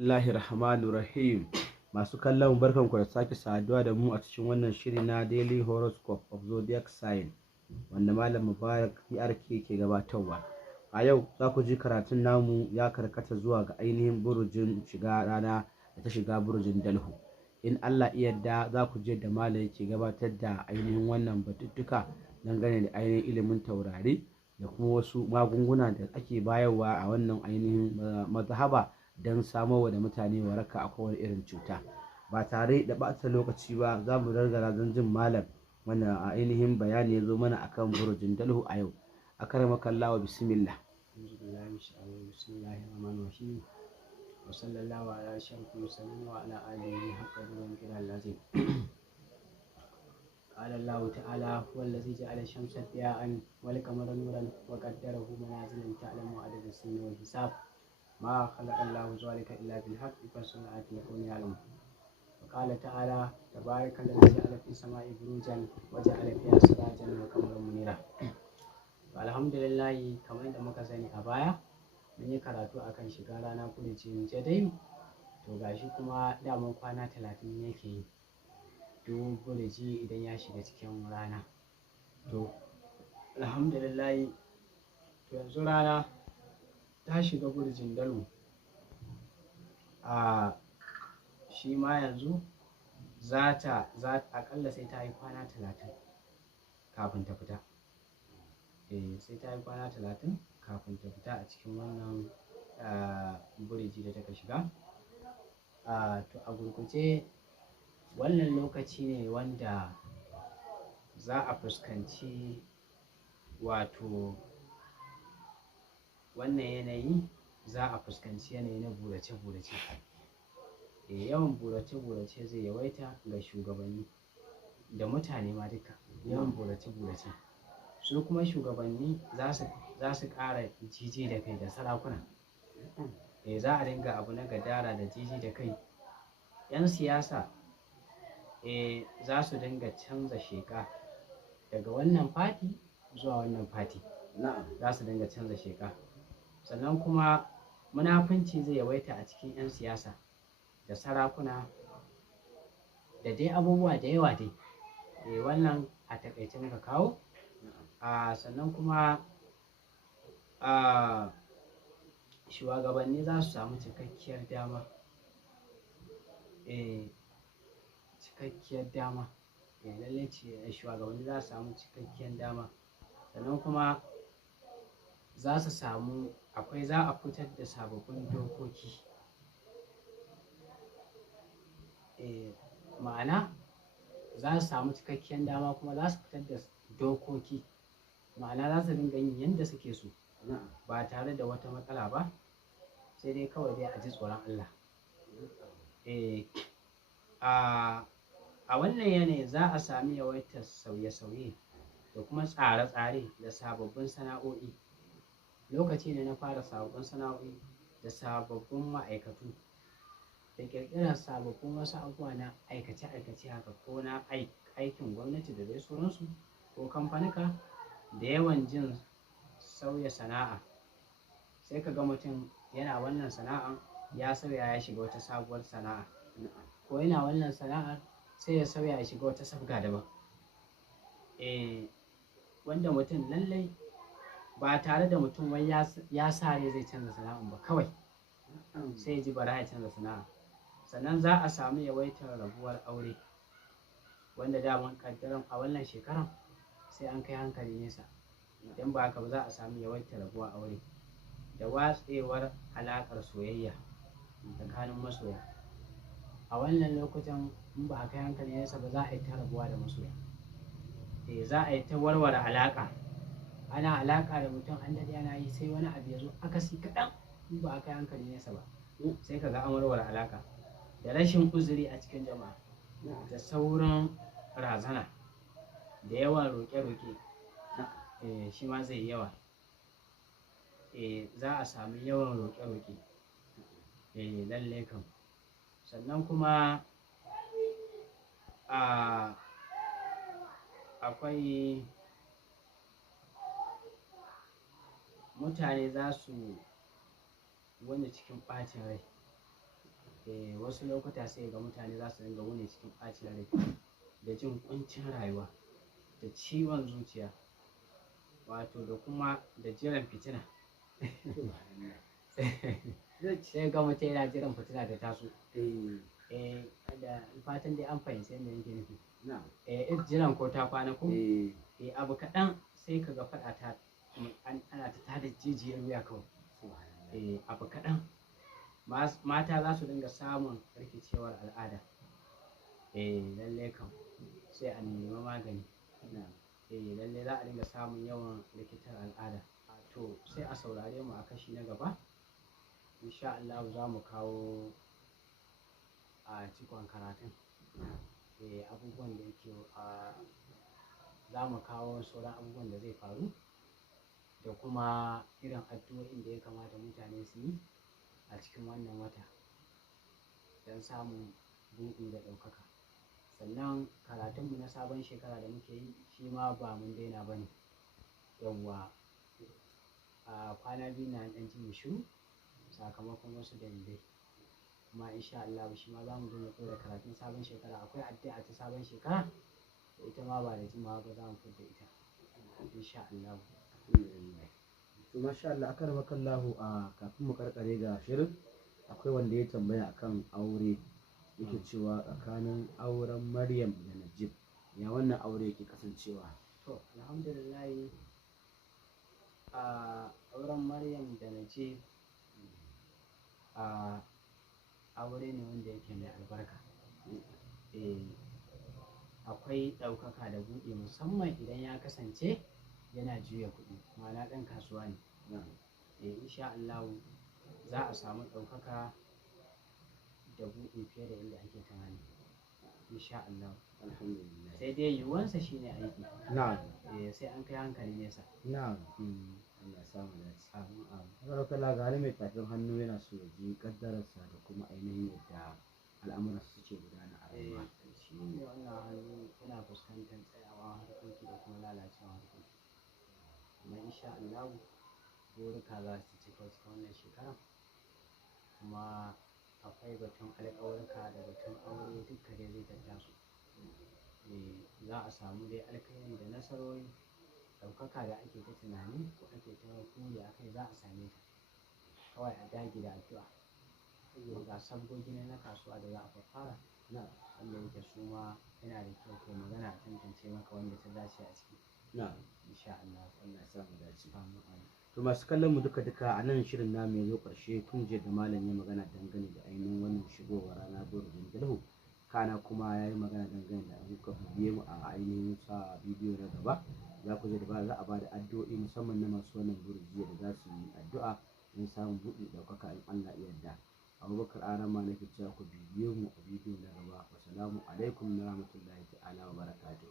Bismillahir Rahmanir Rahim. Masu kallon barkanku da sake saduwa da mu a cikin wannan shiri na Daily Horoscope of Zodiac Sign wanda Malam Mubarak PRK ke gabatarwa. A yau za ku ji karatun namu ya karkata zuwa ga ainihin burujin shiga rana da ta shiga burujin Dalhu. In Allah yarda za ku ji yadda Malam yake gabatar da ainihin wannan batuttuka dangane da ainihin ilimin taurari da kuma wasu magunguna da ake bayarwa a wannan ainihin mazhaba don samarwa da mutane waraka a kowane irin cuta. Ba tare da ɓata lokaci ba za mu gargara don jin malam wannan a ainihin bayani ya zo mana akan burujin Dalhu a yau. Akaramakallah wa bismillah. وصلى الله على أشرف المرسلين وعلى آله حق قدره اللازم. قال الله تعالى: هو الذي جعل الشمس ضياء والقمر نورا وقدره منازل تعلموا عدد السنين والحساب ما خلق الله ذلك إلا بالحق فصل آيات لقوم يعلمون. وقال تعالى: تبارك الذي جعل في السماء بروجا وجعل فيها سراجا وقمرا منيرا. الحمد لله kamar yadda muka sani a baya mun yi karatu akan shiga rana kuricin jadai, to gashi kuma daman kwana 30 yake yi duk buriji idan ya shiga cikin rana. To alhamdulillah, to yanzu rana ta shiga burjin Dalhu, a shi ma yanzu za akalla sai ta yi kwana 30 kafin ta fita. Sai ta yi kwana 30 kafin ta fita a cikin wannan burji da ta shiga. To a gurguje wannan lokaci ne wanda za a fuskanci wato wannan yanayi, za a fuskanci yanayi na burace-burace. Yawan burace-burace zai yawaita ga shugabanni da mutane ma duka, yawan burace-burace. Su kuma shugabanni za su ƙara jiji da kai da sarakuna. Za a dinga abu na gadara da jiji da kai. 'Yan siyasa za su dinga canza sheka daga wannan fati zuwa wannan fati, za su dinga canza sheka. Sannan kuma munafunci zai yawaita a cikin 'yan siyasa da sarakuna da dai abubuwa da yawa dai. Wannan a takaice muka kawo. Sannan kuma shugabanni za su samu cikakkiyar dama, cikakkiyar dama. Lallai shugabanni za su samu cikakkiyar dama. Sannan kuma za a fitar da sababbin dokoki. Ma'ana za su samu cikakkiyar dama kuma za su fitar da dokoki, ma'ana za su dinga yin yadda suke so ba tare da wata matsala ba, sai dai kawai dai a ji tsoron Allah. A wannan yanayi za a sami yawaitar sauye-sauye da kuma tsare-tsare da sababbin sana'o'i. Lokaci ne na fara sababbin sana'o'i da sababbin ma'aikatu da ƙirƙirar sababbin wasu abubuwa na aikace-aikace haka, ko na aikin gwamnati da dai sauransu, ko kamfanika, da yawan jin sauya sana'a. Sai ka ga mutum yana wannan sana'an ya sauya ya shiga wata sabuwar sana'a, ko yana wannan sana'ar sai ya sauya ya shiga wata sabga daban. Wanda mutum lallai ba tare da mutum wai ya sare zai canza sana'an ba, kawai sai ya ji bara ya canza sana'a. Sannan za a samu yawaitar rabuwar aure, wanda daman kaddaran a wannan shekaran sai an kai hankali nesa, idan ba haka ba za a samu yawaitar rabuwar aure da watsewar alaƙar soyayya tsakanin masoya. A wannan lokutan in ba a kai hankali nesa ba za a yi ta rabuwa da masoya. Za a yi ta warware alaƙa, ana alaƙa da mutum an daɗe ana yi, sai wani abu ya zo akasi kaɗan, in ba a kai hankali nesa ba sai ka ga an warware alaƙa. Da rashin uzuri a cikin jama'a, da sauran razana, da yawan roƙe-roƙe, shi ma zai yawa. Za a sami yawan roƙe-roƙe, lallai kam. Sannan kuma akwai mutane za su wani cikin ɓacin rai, wasu lokuta sai ga mutane za su dinga wuni cikin ɓacin rai da jin ƙuncin rayuwa da ciwon zuciya, wato da kuma da jiran fitina. Sai ga mutum yana jiran fitina ta taso. Da fatan dai an fahimci yadda yake nufi. Jiran ko ta kwana ko? Abu kaɗan sai ka ga faɗa ta ana ta tada jijiyar wuya kawai. Abu kaɗan mata za su dinga samun rikicewar al'ada. Lallai kam sai a nemi magani. Lallai za a dinga samun yawan rikitar al'ada. To sai a saurare mu a kashi na gaba. Insha Allah za mu kawo a cikon karatun abubuwan da yake za mu kawo sauran abubuwan da zai faru da kuma irin addu'o'in da ya kamata mutane su yi a cikin wannan wata don samun buɗi da ɗaukaka. Sannan karatunmu na sabon shekara da muke yi shi ma ba mun daina ba ne. Yawwa a kwana biyu na ɗan ji shiru sakamakon wasu dalilai, kuma insha Allah shi ma za mu dinga ɗora karatun sabon shekara. Akwai addu'a ta sabon shekara da ita ma ba da jimawa ba za mu fidda ita insha Allah. To masha Allah, akaramakallahu, kafin mu karkare ga shirin akwai wanda ya tambaya akan aure, yake cewa tsakanin auren Maryam da Najib ya wannan aure yake kasancewa. To alhamdulillah, auren Maryam da Najib aure ne wanda yake mai albarka. Akwai ɗaukaka da buɗe musamman idan ya kasance yana juya kuɗi, ma'ana ɗan kasuwa ne. Insha Allah za a samu ɗaukaka da buɗe fiye da inda ake tunani insha Allah. Alhamdulillah. Sai dai yiwuwansa shine aiki. Sai an kai hankali nesa. Allah samu dace. Barakallah, ga mai tafin hannu yana so ya ji kaddararsa da kuma ainihin yadda al'amuran suke gudana a rayuwa. Shi ne wannan hannu yana fuskantar tsayawa harkoki da kuma lalacewa harkoki, amma insha Allah burika za su cika cikin wannan shekara, kuma akwai batun alƙawarka da batun aure duka dai zai tattaso. Za a samu dai alkhairi da nasarori, ɗaukaka da ake ta tunani ko ake ta kuri a kai za a same ta. Kawai a dage da addu'a. Ga sabgogi na kasuwa da za a fara wanda yake su ma yana da kyau kai magana a tantance maka wanda ta dace a ciki. Insha Allah. Allah ya samu dace. To masu kallon mu duka a nan shirin namu ya zo ƙarshe. Kun je da malam ya magana dangane da ainihin wannan shigowar rana Burjin Dalhu, kana kuma ya yi magana dangane da kuka bibiye mu a ainihin sa bidiyo na gaba. Za ku je da za a ba da addu'o'i musamman na masu wannan burji da za su yi addu'a don samun buɗe ɗaukaka in Allah ya yarda. Abubakar Arama nake cewa ku bibiye mu a bidiyo na gaba. Wassalamu alaikum wa rahmatullahi ta'ala wa barakatuh.